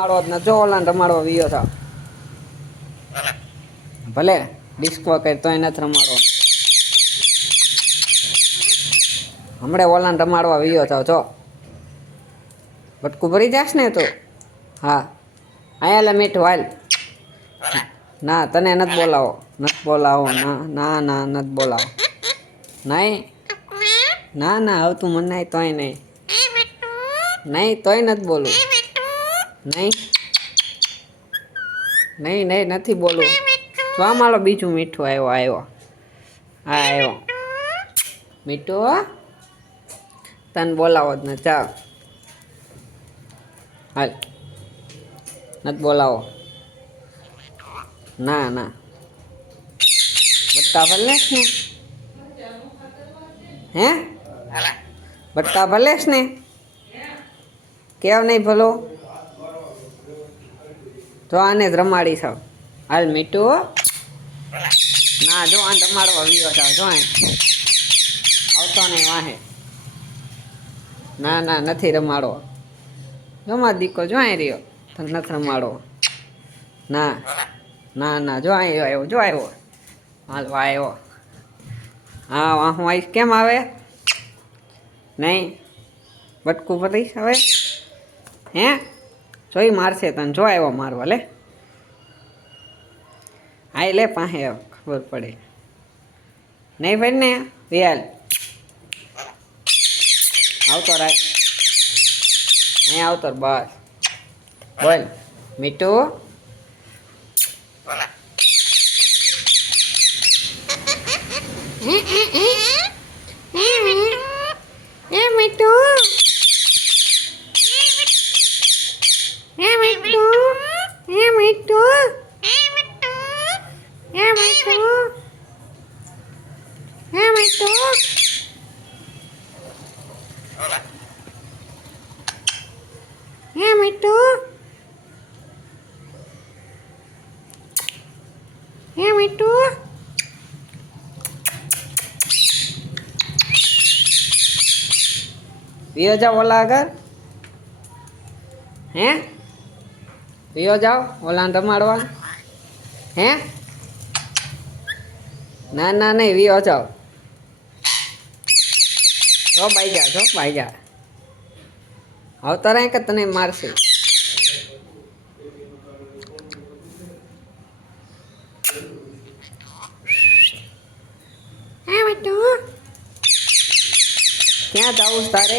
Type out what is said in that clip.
રમાડો જ ન જો ઓલાને રમાડવા વિયો થાવ ભલે ડિસ્કો કર તોય નથી રમાડો હમણાં ઓલાને રમાડવા વિયો થાવ જો બટકું ભરી જાશ ને તું હા અહીંયા લે મીઠું હાલ ના તને નથી બોલાવો ના ના ના નથી બોલાવો નહીં ના ના આવતું મને નહીં તોય નહીં નહીં તોય નથી બોલું નહીં નહીં નહીં નથી બોલું જો મારો બીજું મીઠું આવ્યો હા આવ્યો મીઠું તને બોલાવો જ ને ચાલ હાલ નથી બોલાવો ના ના બટકા ભલે ને હે બટકા ભલે ને કેવ નહીં ભલો જો આને જ રમાડી સાવ હાલ મીઠું ના જો આને રમાડવા વિયો થાવ જો આવતો નહીં વાહે ના ના નથી રમાડવો જો મારો દીકો જો અહીં રહ્યો તને નથી રમાડવો ના ના ના જો અહીં આવ્યો જો આવ્યો હાલ આવ્યો હા હું આવીશ કેમ આવે નહીં બટકું ભરીશ હવે હે જોઈ મારશે તને જો આવ્યો મારવા લે આય લે પાસે ખબર પડે નહીં ભાઈ ને વિયાલ આવતો રાખ અહીં આવતો બસ બોલ મીઠું વિયો જાઓ ઓલા આગળ હે વિયો જાઓ ઓલાને રમાડવા હે ના ના નહીં વિયો જાઓ જો બાઈ જા આવતા રહે કે તને મારશે ક્યાં જાવું તારે